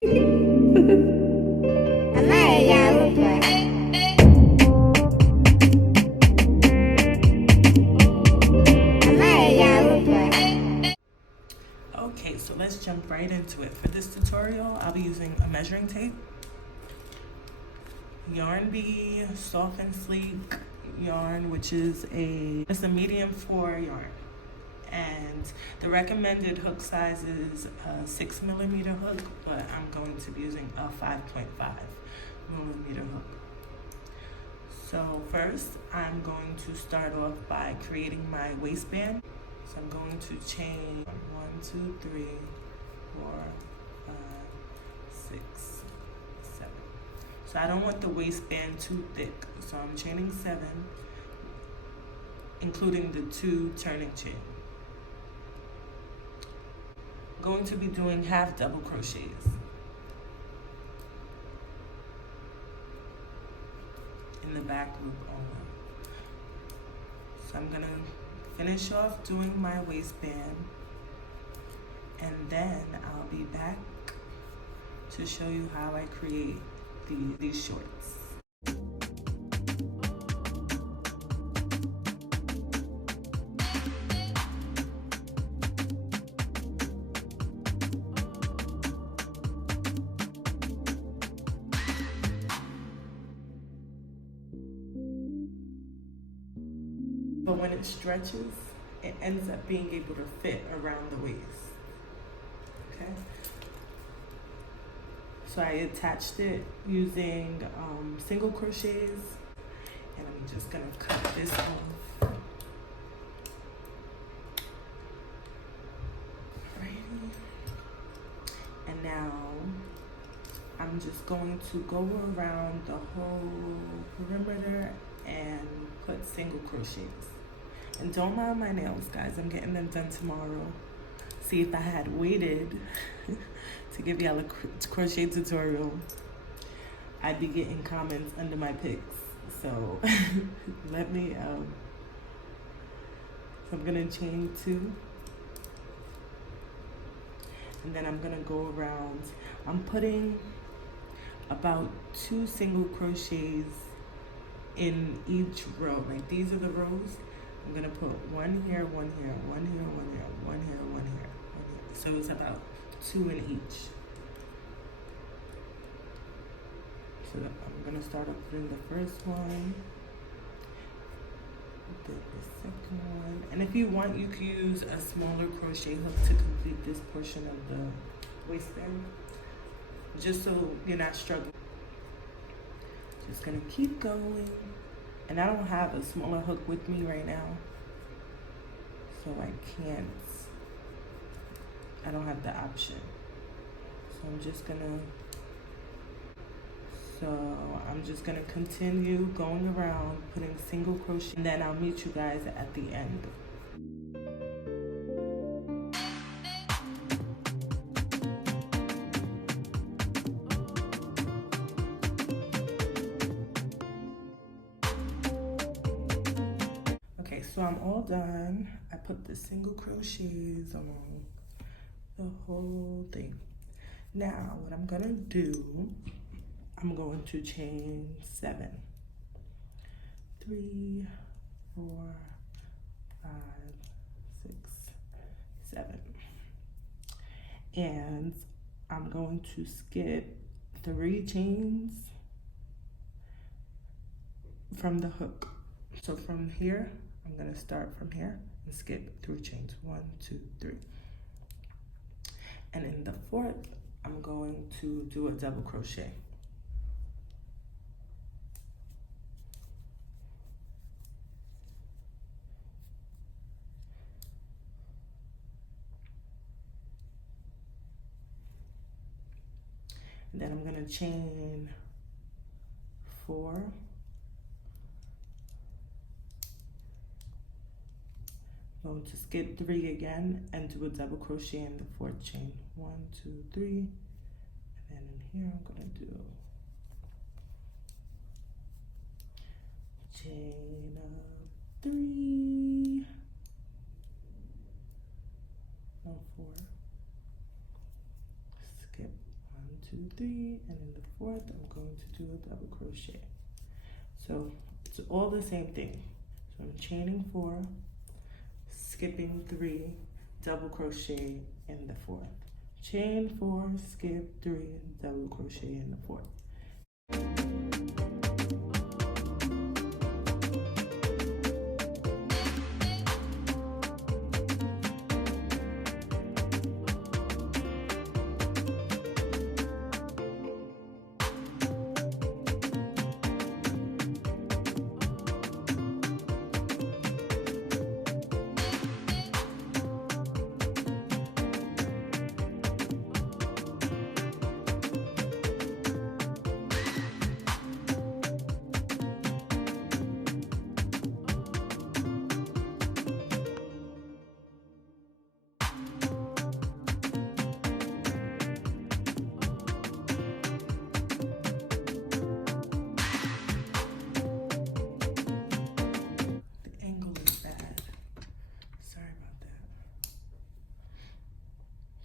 Okay, so let's jump right into it. For this tutorial, I'll be using a measuring tape, 𝘤𝘰𝘯𝘯𝘦𝘤𝘵 Soft and Sleek yarn, which is it's a medium 4 yarn. And the recommended hook size is a 6mm hook, but I'm going to be using a 5.5mm hook. So first, I'm going to start off by creating my waistband. So I'm going to chain 1, 2, 3, 4, 5, 6, 7. So I don't want the waistband too thick, so I'm chaining 7, including the 2 turning chains. I'm going to be doing half double crochets in the back loop only. So I'm gonna finish off doing my waistband, and then I'll be back to show you how I create these shorts. But when it stretches, it ends up being able to fit around the waist, okay? So I attached it using single crochets, and I'm just gonna cut this off. Alrighty. And now I'm just going to go around the whole perimeter and put single crochets. And don't mind my nails, guys. I'm getting them done tomorrow. See, if I had waited to give y'all a crochet tutorial, I'd be getting comments under my pics. So let me, so I'm gonna chain 2. And then I'm gonna go around. I'm putting about 2 single crochets in each row. Like, these are the rows. I'm gonna put 1 here, 1 here, 1 here, 1 here, 1 here, 1 here, 1 here. So it's about 2 in each. So I'm gonna start off putting the first one, then the second one. And if you want, you can use a smaller crochet hook to complete this portion of the waistband, just so you're not struggling. Just gonna keep going. And I don't have a smaller hook with me right now, so I don't have the option. So I'm just gonna continue going around, putting single crochet, and then I'll meet you guys at the end. So I'm all done. I put the single crochets along the whole thing. Now what I'm gonna do, I'm going to chain 7. 3, 4, 5, 6, 7. And I'm going to skip 3 chains from the hook. So from here, I'm gonna start from here and skip 3 chains. 1, 2, 3. And in the 4th, I'm going to do a double crochet. And then I'm gonna chain 4. Going to skip 3 again and do a double crochet in the 4th chain. 1, 2, 3, and then in here I'm gonna do chain of 3, 4, skip 1, 2, 3, and in the fourth I'm going to do a double crochet. So it's all the same thing. So I'm chaining 4, skipping 3, double crochet in the fourth. Chain 4, skip 3, double crochet in the fourth.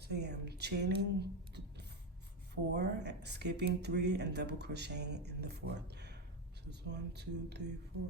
So yeah, I'm chaining 4, skipping 3, and double crocheting in the fourth. So it's 1, 2, 3, 4.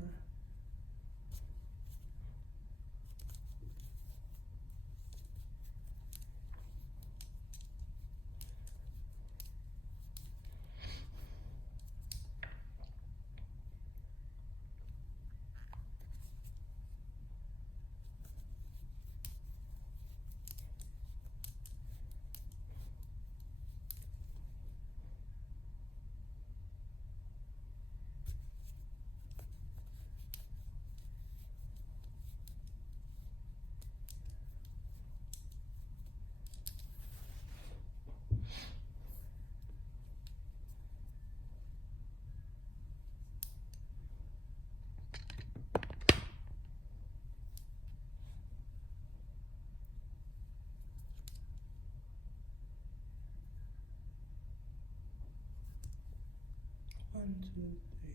One, two, three.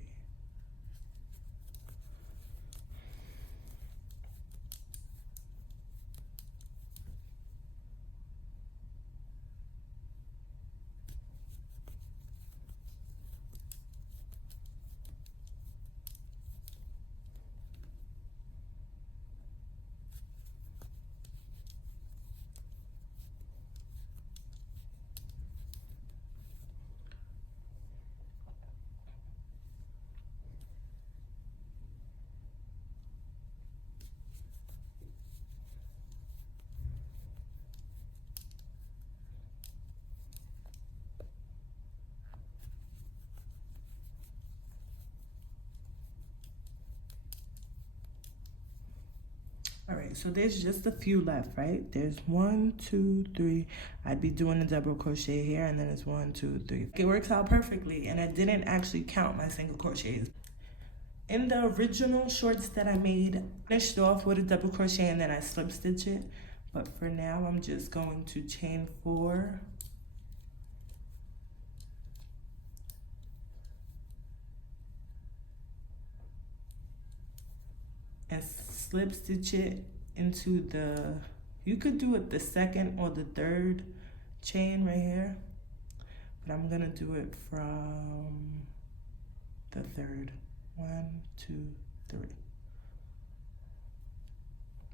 All right, so there's just a few left, right? There's 1, 2, 3. I'd be doing a double crochet here, and then it's 1, 2, 3. It works out perfectly, and I didn't actually count my single crochets. In the original shorts that I made, I finished off with a double crochet and then I slip stitch it. But for now, I'm just going to chain 4. And slip stitch it into the, you could do it the second or the third chain right here, but I'm gonna do it from the third. 1, 2, 3.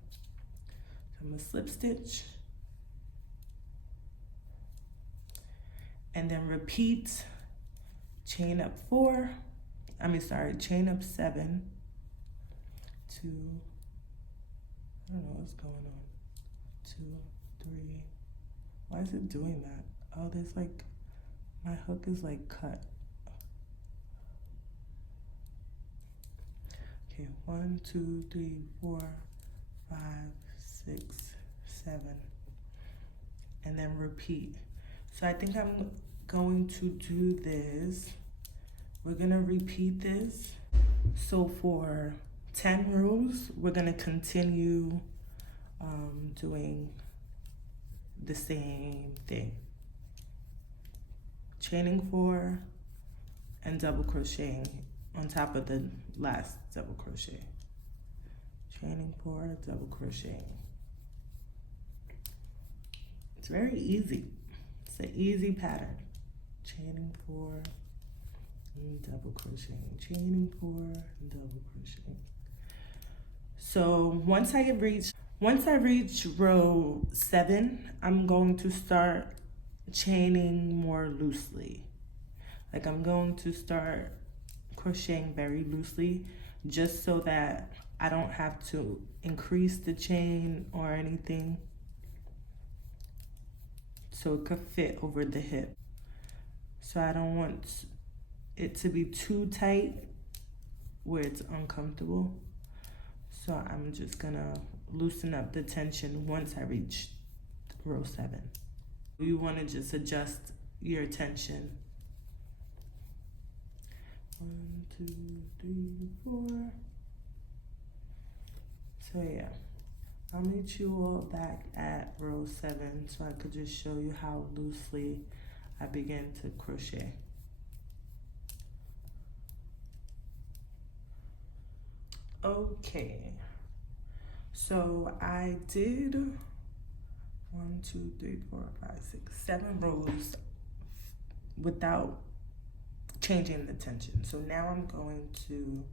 So I'm gonna slip stitch and then repeat, chain up 4, chain up 7, 2, I don't know what's going on, 2, 3, why is it doing that? Oh, there's like, my hook is like cut. Okay, 1, 2, 3, 4, 5, 6, 7, and then repeat. So I think I'm going to do this. We're gonna repeat this. So for 10 rows, we're gonna continue doing the same thing. Chaining 4 and double crocheting on top of the last double crochet. Chaining 4, double crocheting. It's very easy. It's an easy pattern. chaining 4, and double crocheting, chaining 4, and double crocheting. So once I reach row 7, I'm going to start chaining more loosely. Like I'm going to start crocheting very loosely, just so that I don't have to increase the chain or anything, so it could fit over the hip. So I don't want it to be too tight where it's uncomfortable. So I'm just gonna loosen up the tension once I reach row 7. You wanna just adjust your tension. 1, 2, 3, 4. So yeah, I'll meet you all back at row 7 so I could just show you how loosely I begin to crochet. Okay, so I did 1, 2, 3, 4, 5, 6, 7 rows without changing the tension. So now I'm going to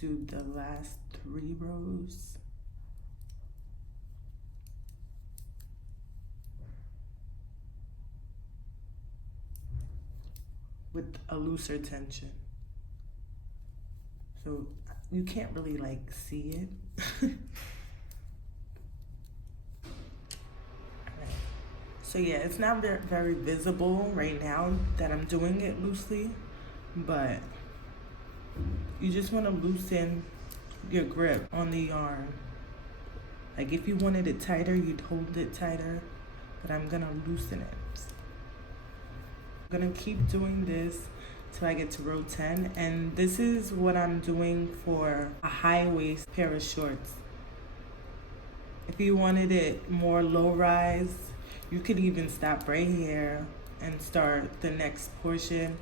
do the last 3 rows with a looser tension. So you can't really like see it. So yeah, it's not very visible right now that I'm doing it loosely, but you just want to loosen your grip on the yarn. Like if you wanted it tighter, you'd hold it tighter, but I'm gonna loosen it. I'm gonna keep doing this till I get to row 10, and this is what I'm doing for a high waist pair of shorts. If you wanted it more low rise, you could even stop right here and start the next portion.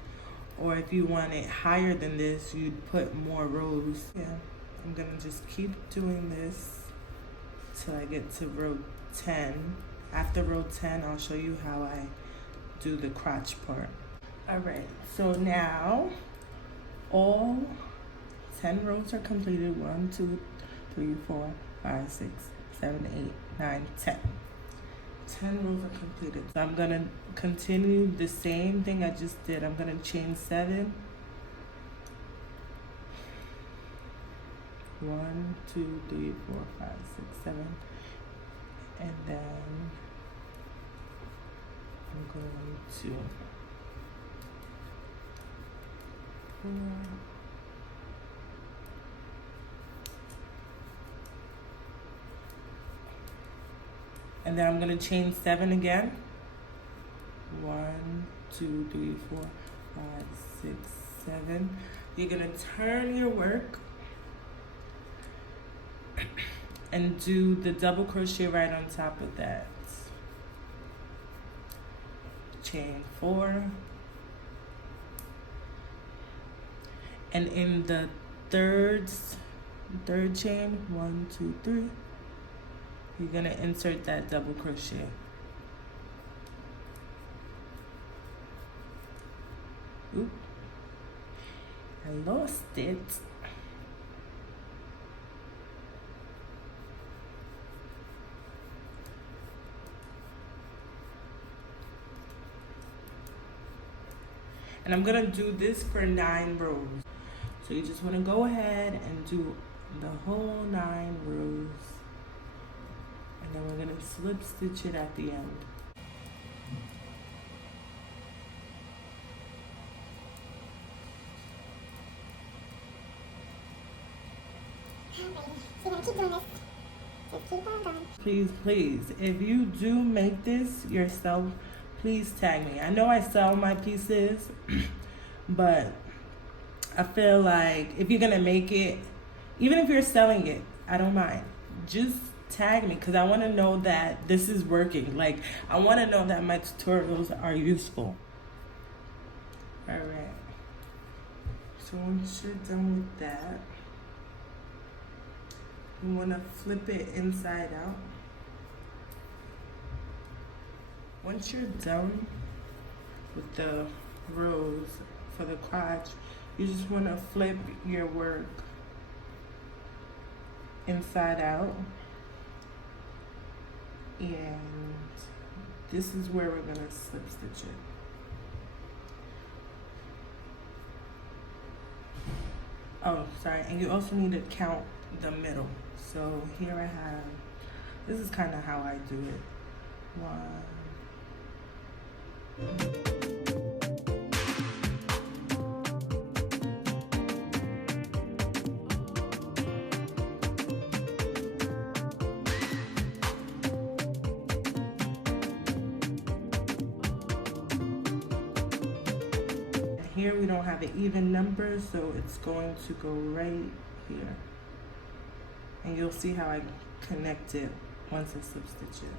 Or if you want it higher than this, you'd put more rows. Yeah, I'm gonna just keep doing this till I get to row 10. After row 10, I'll show you how I do the crotch part. All right, so now all 10 rows are completed. 1, 2, 3, 4, 5, 6, 7, 8, 9, 10. 10 rows are completed. So I'm gonna continue the same thing I just did. I'm gonna chain 7. 1, 2, 3, 4, 5, 6, 7. And then I'm going to 4. And then I'm gonna chain 7 again. 1, 2, 3, 4, 5, 6, 7. You're gonna turn your work and do the double crochet right on top of that. Chain 4. And in the third chain, 1, 2, 3, you're gonna insert that double crochet. Oop, I lost it. And I'm gonna do this for 9 rows. So you just wanna go ahead and do the whole 9 rows. And then we're gonna slip stitch it at the end. So you're gonna keep doing this. Just keep on going. Please, if you do make this yourself, please tag me. I know I sell my pieces, but I feel like if you're gonna make it, even if you're selling it, I don't mind. Just tag me, because I want to know that this is working. Like, I want to know that my tutorials are useful. All right. So once you're done with that, you want to flip it inside out. Once you're done, with the rows for the crotch, you just want to flip your work inside out, and this is where we're going to slip stitch it. Oh, sorry, and you also need to count the middle. So here I have, this is kind of how I do it. 1. Here we don't have an even number, so it's going to go right here. And you'll see how I connect it once I slip stitch it.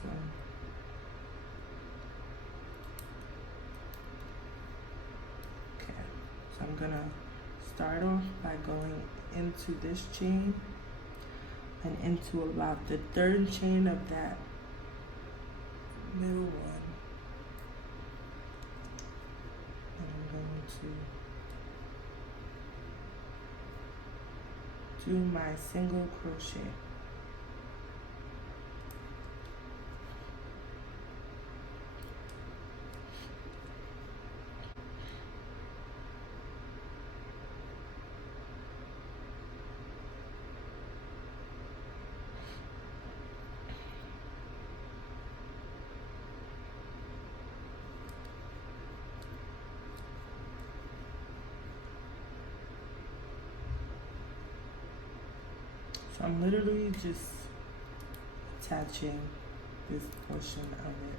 So okay, so I'm gonna start off by going into this chain and into about the 3rd chain of that middle one. And I'm going to do my single crochet. So I'm literally just attaching this portion of it.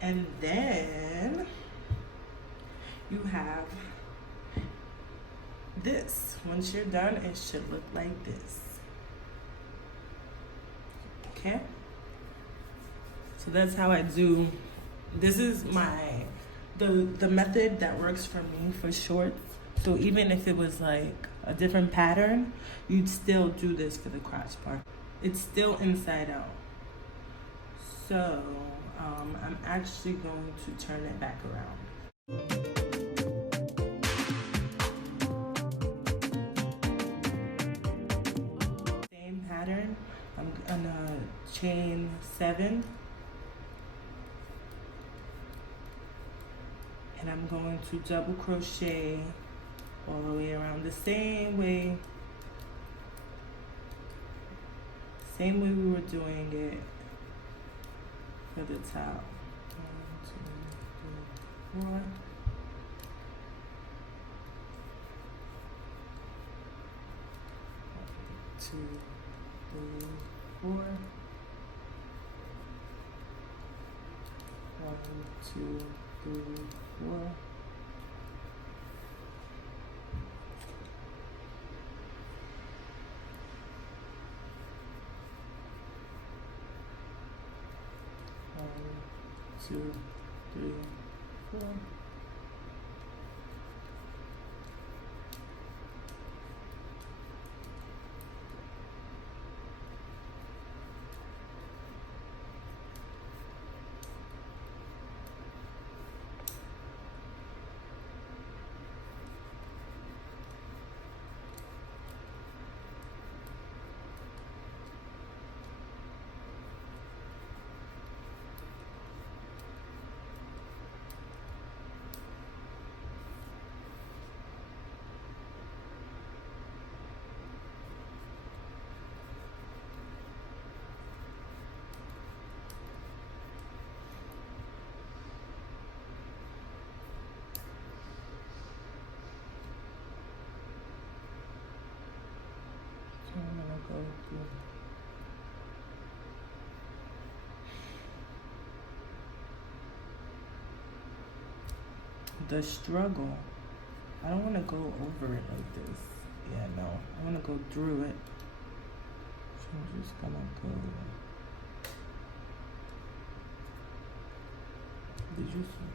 And then you have this. Once you're done, it should look like this. Okay? So that's how I do. This is my the method that works for me for shorts. So even if it was like a different pattern, you'd still do this for the crotch part. It's still inside out. So I'm actually going to turn it back around. Same pattern, I'm gonna chain 7. And I'm going to double crochet all the way around the same way we were doing it for the top. 1, 2, 3, 4. 2, 3, 4. 1, 2, 3, 4. Two, 3, 4. I'm gonna go through the struggle. I don't want to go over it like this. Yeah, no. I want to go through it. So I'm just gonna go. Did you see?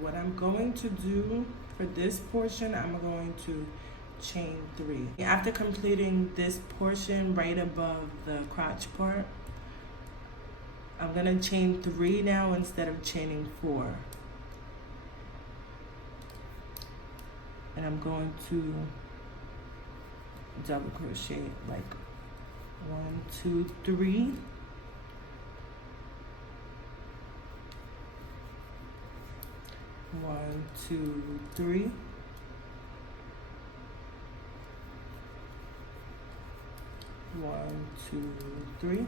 What I'm going to do for this portion, I'm going to chain 3. After completing this portion right above the crotch part, I'm going to chain 3 now instead of chaining 4. And I'm going to double crochet like 1, 2, 3. 1, 2, 3. 1, 2, 3.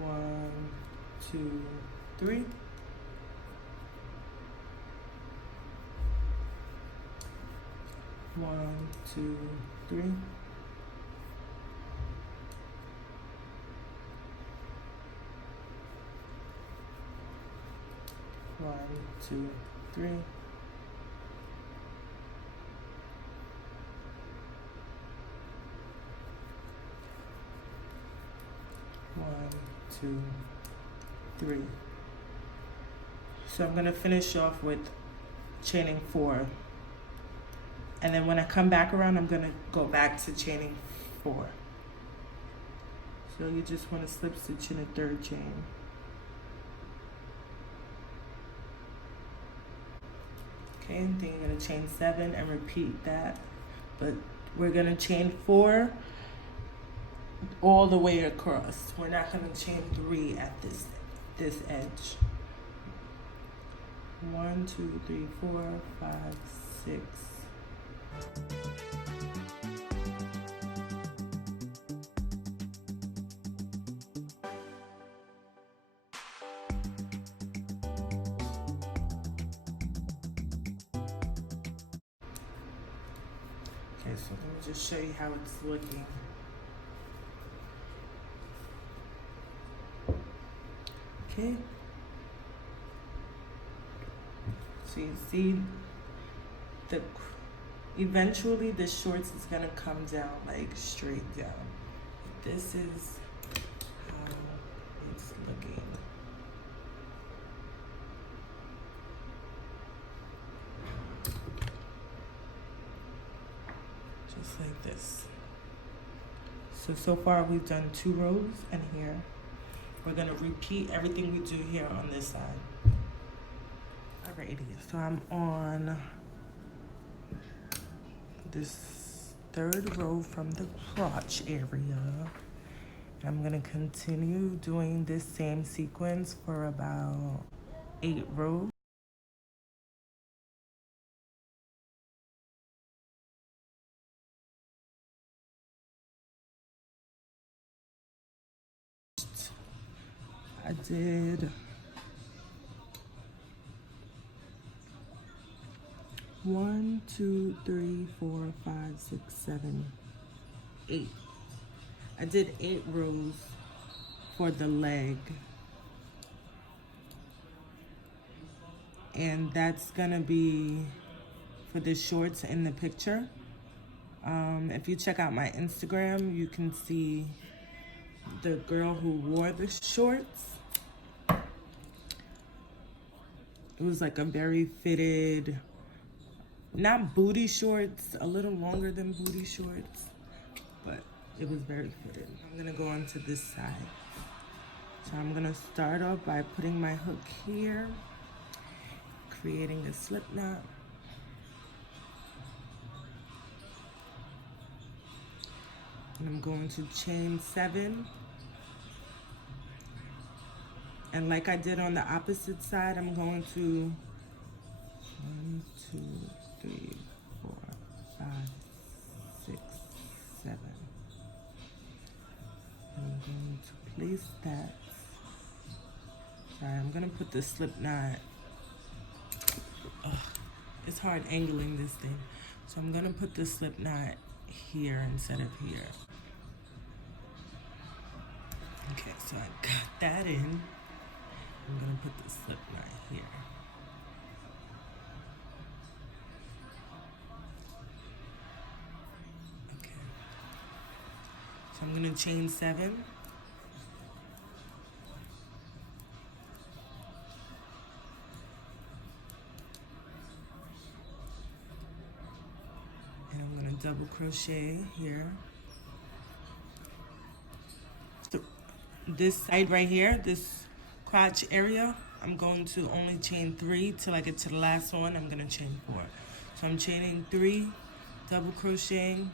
1, 2, 3. 1, 2, 3. 1, 2, 3. 1, 2, 3. So I'm going to finish off with chaining 4. And then when I come back around, I'm going to go back to chaining 4. So you just want to slip stitch in a 3rd chain. Okay, and then you're going to chain 7 and repeat that. But we're going to chain 4 all the way across. We're not going to chain 3 at this edge. 1, 2, 3, 4, 5, 6. Okay, so let me just show you how it's looking. Okay. So you see eventually the shorts is gonna come down like straight down. This is how it's looking. Just like this. So far we've done 2 rows, and here we're gonna repeat everything we do here on this side. Alrighty, so I'm on this 3rd row from the crotch area. I'm gonna continue doing this same sequence for about 8 rows. I did 1, 2, 3, 4, 5, 6, 7, 8. I did 8 rows for the leg. And that's gonna be for the shorts in the picture. If you check out my Instagram, you can see the girl who wore the shorts. It was like a very fitted, not booty shorts, a little longer than booty shorts, but it was very fitted. I'm gonna go on to this side. So I'm gonna start off by putting my hook here, creating a slip knot. And I'm going to chain 7. And like I did on the opposite side, I'm going to 1, 2, 3, 4, 5, 6, 7. And I'm going to place that. Sorry, I'm gonna put the slip knot. Ugh, it's hard angling this thing. So I'm gonna put the slip knot here instead of here. Okay, so I got that in. I'm gonna put the slip knot here. Okay. So I'm gonna chain 7. And I'm gonna double crochet here. So this side right here, this crotch area, I'm going to only chain 3 till I get to the last one. I'm gonna chain 4. So I'm chaining 3, double crocheting,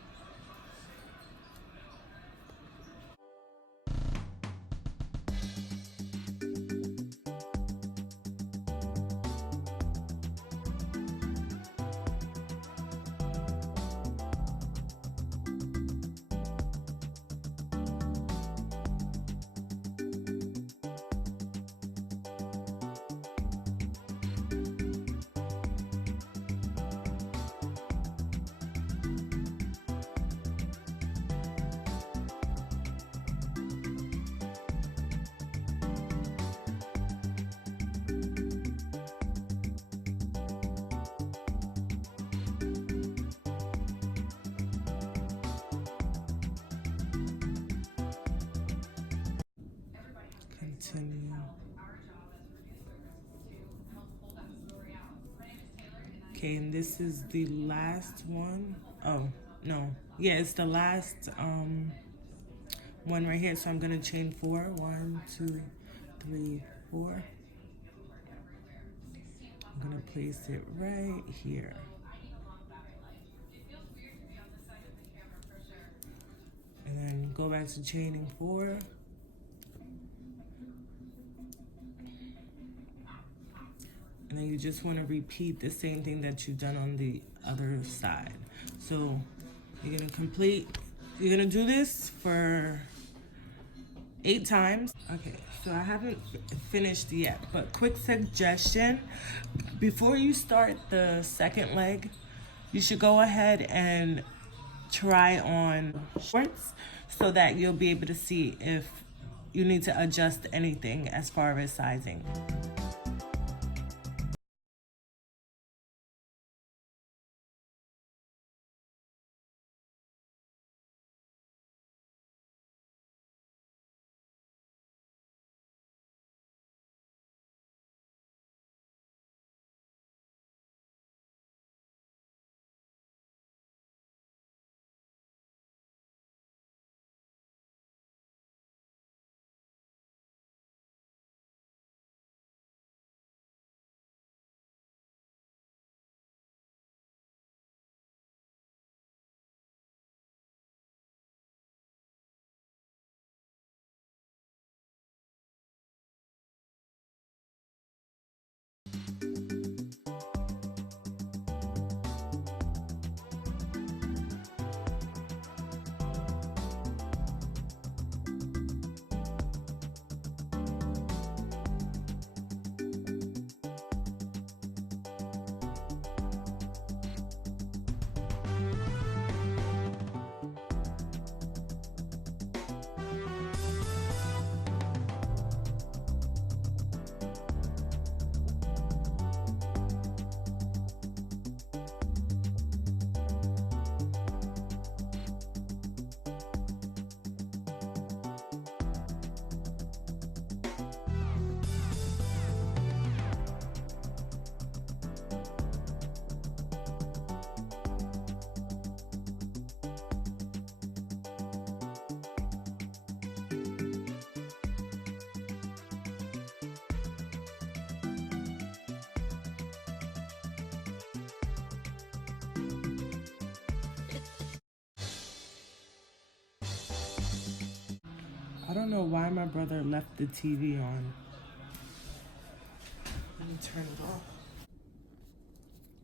continue. Okay, and this is the last one. Oh, no. Yeah, it's the last one right here. So I'm gonna chain 4. 1, 2, 3, 4. I'm gonna place it right here. And then go back to chaining 4. And then you just want to repeat the same thing that you've done on the other side. So you're gonna do this for 8 times. Okay, so I haven't finished yet, but quick suggestion, before you start the second leg, you should go ahead and try on shorts so that you'll be able to see if you need to adjust anything as far as sizing. I don't know why my brother left the TV on. Let me turn it off.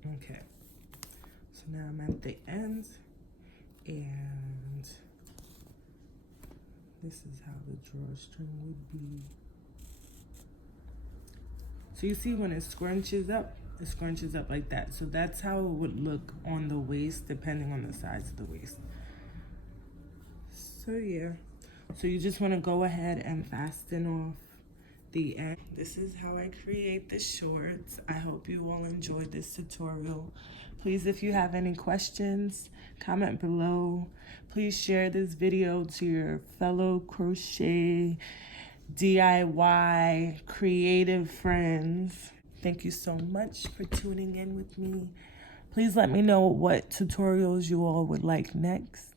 Okay, so now I'm at the end, and this is how the drawstring would be. So you see when it scrunches up like that. So that's how it would look on the waist, depending on the size of the waist. So yeah, so you just want to go ahead and fasten off the end. This is how I create the shorts. I hope you all enjoyed this tutorial. Please, if you have any questions, comment below. Please share this video to your fellow crochet, DIY, creative friends. Thank you so much for tuning in with me. Please let me know what tutorials you all would like next.